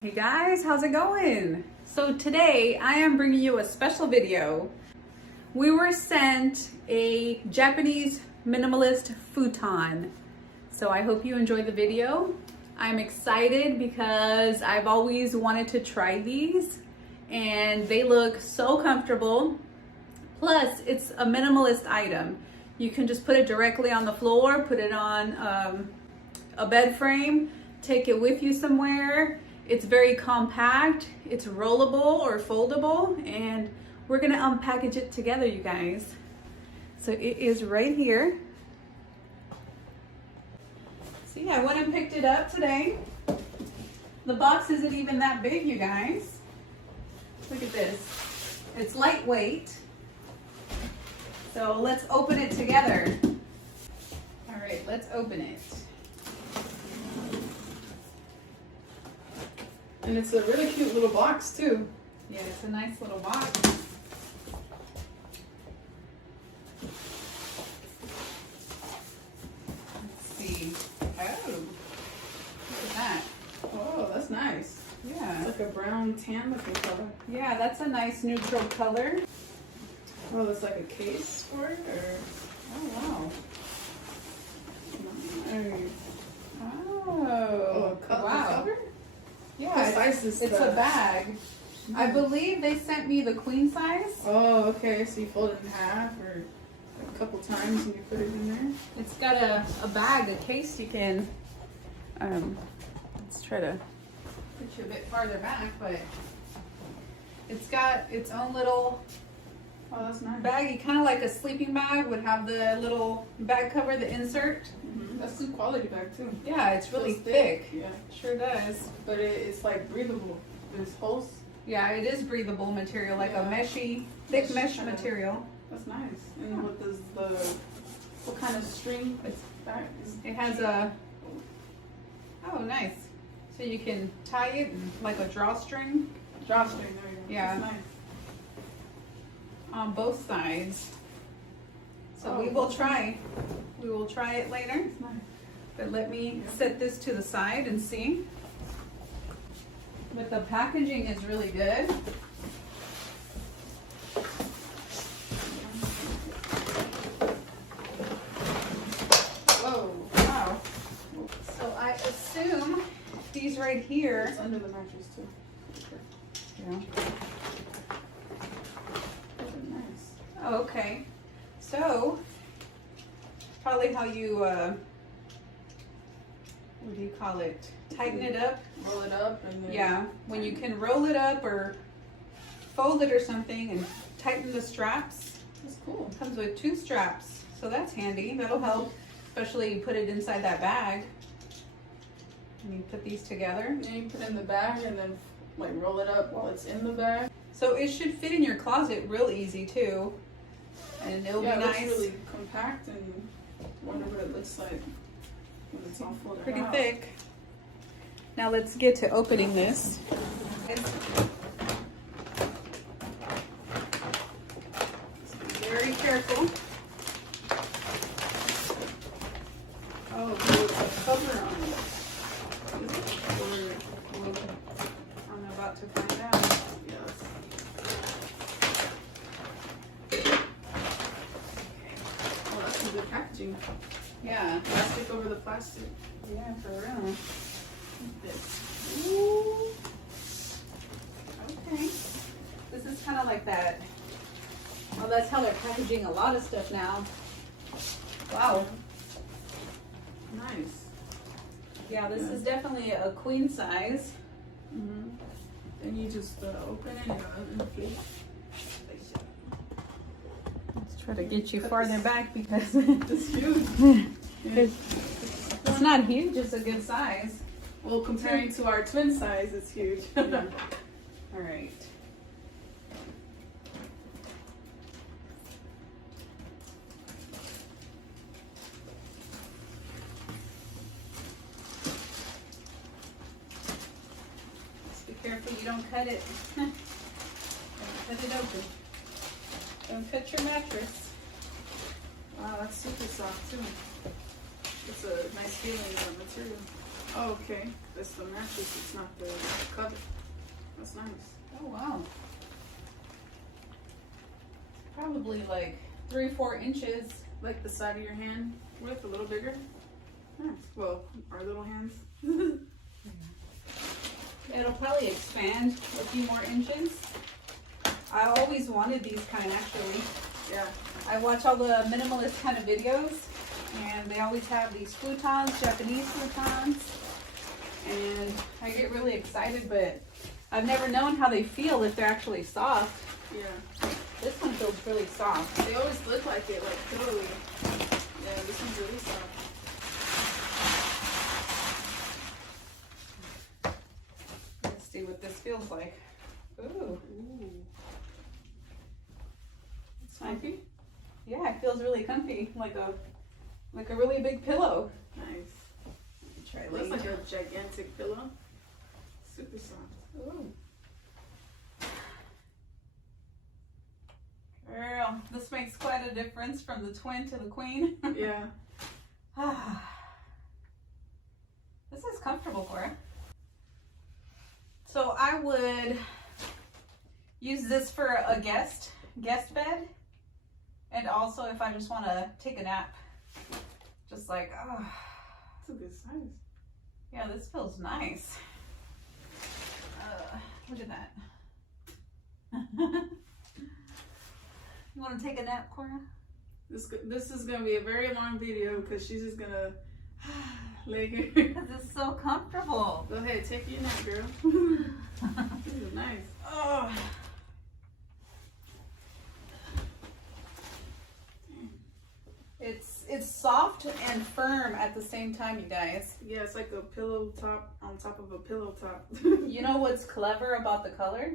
Hey guys, how's it going? So today I am bringing you a special video. We were sent a Japanese minimalist futon. So I hope you enjoyed the video. I'm excited because I've always wanted to try these and they look so comfortable. Plus it's a minimalist item. You can just put it directly on the floor, put it on a bed frame, take it with you somewhere. It's very compact, it's rollable or foldable, and we're gonna unpackage it together, you guys. So it is right here. See, I went and picked it up today. The box isn't even that big, you guys. Look at this. It's lightweight. So let's open it together. All right, let's open it. And it's a really cute little box too. Yeah, it's a nice little box. Let's see. Oh, look at that. Oh, that's nice. Yeah. It's like a brown tan looking color. Yeah, that's a nice neutral color. Oh, that's like a case for it, or? Oh, wow. Nice. Oh, wow. Cover? Yeah, What size is it's the a bag. I believe they sent me the queen size. Oh, okay. So you fold it in half or a couple times and you put it in there? It's got a bag, a case you can, let's try to put you a bit farther back, but it's got its own little Oh, that's nice. baggie, kind of like a sleeping bag would have the little bag cover, the insert. Mm-hmm. That's good quality bag too. Yeah, it's really Feels thick. Yeah. Sure does. But it's like breathable. There's holes. Yeah, it is breathable material, like a Yeah. meshy, thick mesh Kinda- material. That's nice. And what kind of string It's, back? it has a, oh nice. So you can tie it like a drawstring Drawstring, there you go. Yeah. That's nice. on both sides. So Oh, we will try. We will try it later. That's nice. But let me set this to the side and see. But the packaging is really good. Whoa, wow. So I assume these right here. It's under the mattress too. Yeah. Nice. Oh, okay. So, probably how you, what do you call it? Tighten it up? Roll it up and then. Yeah, when you can roll it up or fold it or something and tighten the straps. That's cool. It comes with 2 straps, so that's handy. That'll help, especially you put it inside that bag. And you put these together. And then you put it in the bag and then like roll it up while it's in the bag. So it should fit in your closet real easy too. And it'll Yeah, be it nice. looks really compact and wonder what it looks like when it's all folded Pretty out. thick. Now let's get to opening this. Let's be very careful. Oh, there's a cover on it. I'm about to find out. Yes. Oh, that's some good packaging. Yeah, Plastic over the plastic. yeah, for real. This. Ooh. Okay. This is kind of like that. Well, that's how they're packaging a lot of stuff now. Wow. Nice. Yeah, this is definitely a queen size. Mm-hmm. Then you just open it and inflate. Let's try to get you farther back because It's huge. it's not huge, it's a good size. Well, comparing to our twin size, it's huge. All right. Just be careful you don't cut it. Don't cut it open. Don't cut your mattress. Wow, that's super soft too. It's a nice feeling of material. Oh, okay. That's the mattress. It's not the cover. That's nice. Oh wow. Probably like 3-4 inches. Like the side of your hand width, a little bigger. Nice. Well, our little hands. It'll probably expand a few more inches. I always wanted these kind actually. Yeah. I watch all the minimalist kind of videos and they always have these futons, Japanese futons. And I get really excited, but I've never known how they feel if they're actually soft. Yeah. This one feels really soft. They always look like it, like totally. Yeah, this one's really soft. Let's see what this feels like. Ooh. Ooh. It's comfy. Yeah, it feels really comfy, like a really big pillow. Nice. Try It looks laying like a gigantic pillow. Super soft. Ooh. Girl, this makes quite a difference from the twin to the queen. Yeah. This is comfortable, Cora. So I would use this for a guest bed. And also if I just want to take a nap. Just like, It's a good size. yeah, this feels nice. Look at that. You want to take a nap, Cora? This is gonna be a very long video because she's just gonna lay here. Because it's so comfortable. Go ahead, take your nap, girl. This is nice. Oh. It's soft and firm at the same time, you guys. Yeah, it's like a pillow top on top of a pillow top. You know what's clever about the color?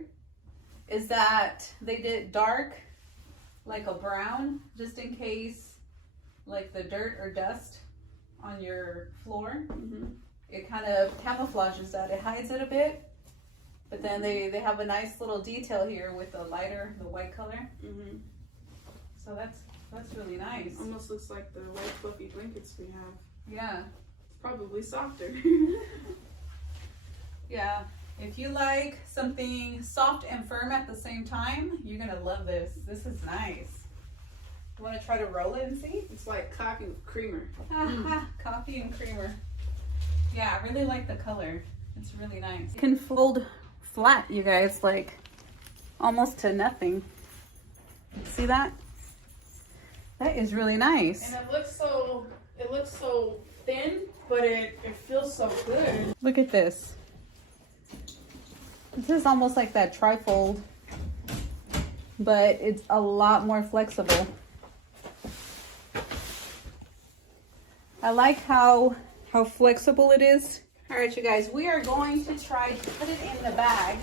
Is that they did dark, like a brown, just in case, like the dirt or dust on your floor. Mm-hmm. It kind of camouflages that. It hides it a bit. But then they have a nice little detail here with the lighter, the white color. Mm-hmm. So that's really nice. Almost looks like the white fluffy blankets we have. Yeah. It's probably softer. Yeah. If you like something soft and firm at the same time, you're gonna love this. This is nice. You wanna try to roll it and see? It's like coffee with creamer. Coffee and creamer. Yeah, I really like the color. It's really nice. You can fold flat, you guys, like almost to nothing. See that? That is really nice. And it looks so thin, but it feels so good. Look at this. This is almost like that trifold, but it's a lot more flexible. I like how flexible it is. All right, you guys, we are going to try to put it in the bag.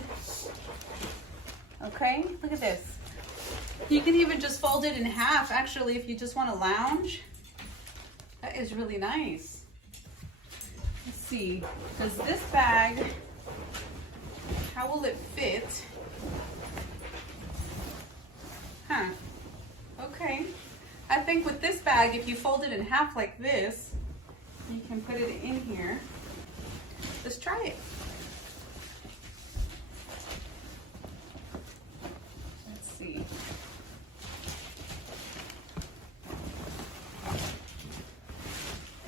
Okay, look at this. You can even just fold it in half, actually, if you just want to lounge. That is really nice. Let's see, does this bag, how will it fit? Huh, okay. I think with this bag, if you fold it in half like this, you can put it in here. Let's try it. Let's see.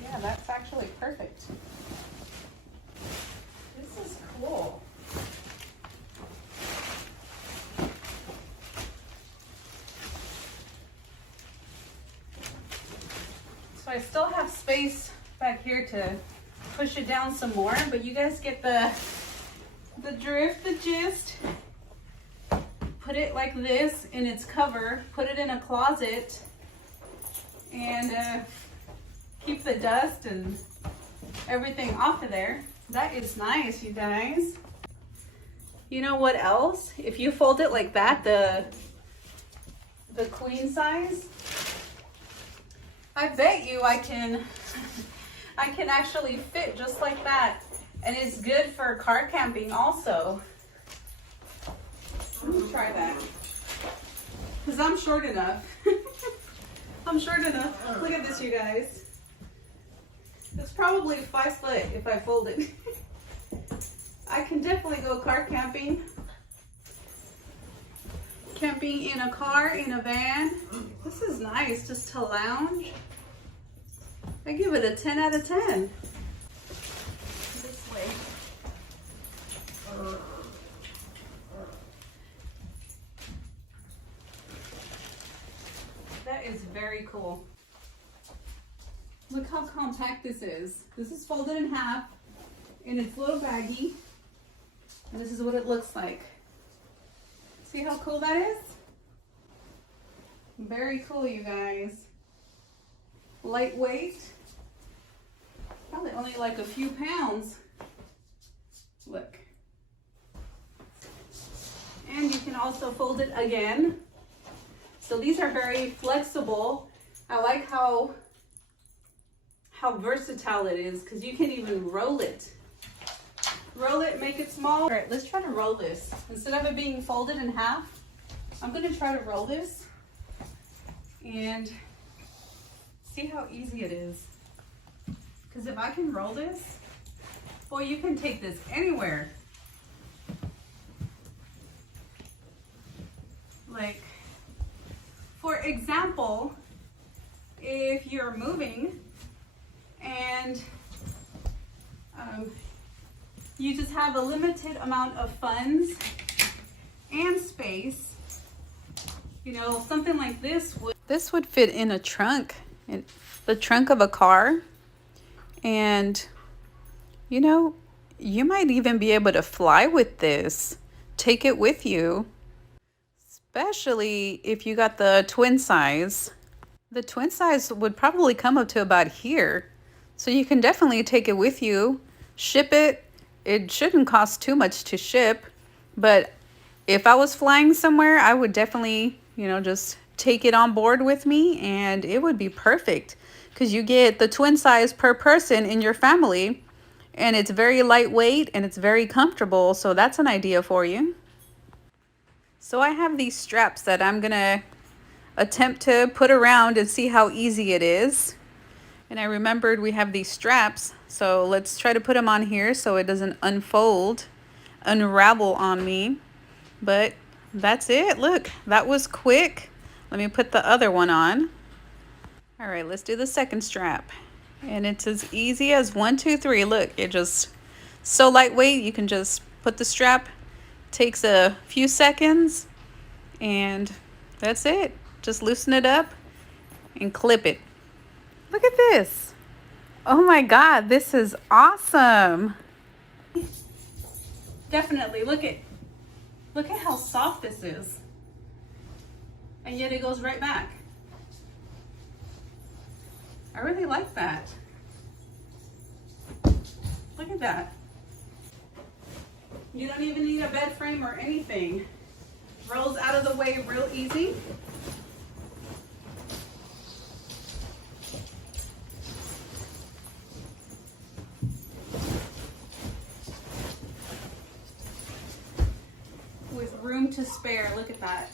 Yeah, that's actually perfect. This is cool. So I still have space back here to push it down some more, but you guys get the drift, the gist. Put it like this in its cover, put it in a closet, and keep the dust and everything off of there. That is nice, you guys. You know what else? If you fold it like that, the queen size, I bet you I can actually fit just like that. And it's good for car camping also. Let me try that. Because I'm short enough. I'm short enough. Look at this, you guys. It's probably 5 foot if I fold it. I can definitely go car camping. Camping in a car, in a van. This is nice just to lounge. I give it a 10 out of 10. This way. That is very cool. Look how compact this is. This is folded in half and it's a little baggy. And this is what it looks like. See how cool that is? Very cool, you guys. Lightweight. Probably only like a few pounds. Look. And you can also fold it again. So these are very flexible. I like how versatile it is because you can even roll it. Roll it, make it small. All right, let's try to roll this. Instead of it being folded in half, I'm gonna try to roll this and see how easy it is. Because if I can roll this, boy, you can take this anywhere. Like, for example, if you're moving and you just have a limited amount of funds and space, you know, something like this would fit in a trunk, in the trunk of a car. And, you know, you might even be able to fly with this, take it with you, especially if you got the twin size. The twin size would probably come up to about here. So you can definitely take it with you, ship it. It shouldn't cost too much to ship, but if I was flying somewhere, I would definitely, you know, just take it on board with me and it would be perfect because you get the twin size per person in your family and it's very lightweight and it's very comfortable. So that's an idea for you. So I have these straps that I'm gonna attempt to put around and see how easy it is. And I remembered we have these straps, so let's try to put them on here so it doesn't unravel on me. But that's it. Look, that was quick. Let me put the other one on. All right, let's do the second strap. And it's as easy as 1, 2, 3. Look, it just so lightweight. You can just put the strap, takes a few seconds, and that's it. Just loosen it up and clip it. Look at this. Oh my God, this is awesome. Definitely, look at how soft this is. And yet it goes right back. I really like that. Look at that. You don't even need a bed frame or anything. Rolls out of the way real easy. With room to spare, look at that.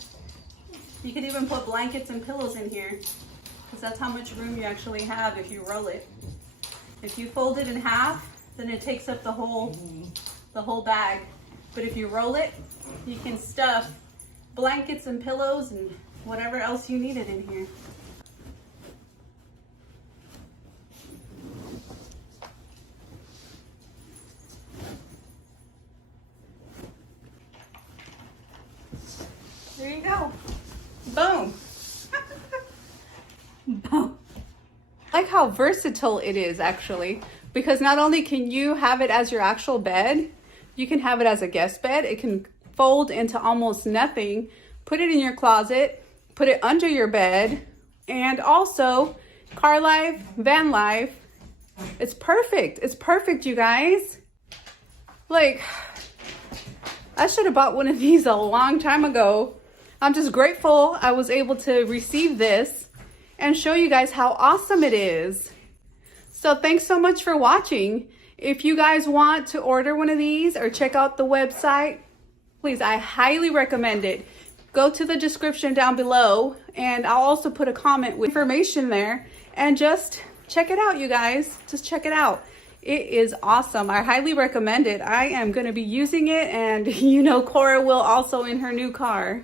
You could even put blankets and pillows in here because that's how much room you actually have if you roll it. If you fold it in half, then it takes up the whole bag. But if you roll it, you can stuff blankets and pillows and whatever else you needed in here. There you go. Boom. Boom. I like how versatile it is actually, because not only can you have it as your actual bed, you can have it as a guest bed. It can fold into almost nothing. Put it in your closet, put it under your bed, and also car life, van life. It's perfect. It's perfect, you guys. Like, I should have bought one of these a long time ago. I'm just grateful I was able to receive this and show you guys how awesome it is. So thanks so much for watching. If you guys want to order one of these or check out the website, please, I highly recommend it. Go to the description down below and I'll also put a comment with information there and just check it out, you guys. Just check it out. It is awesome. I highly recommend it. I am going to be using it, and you know, Cora will also in her new car.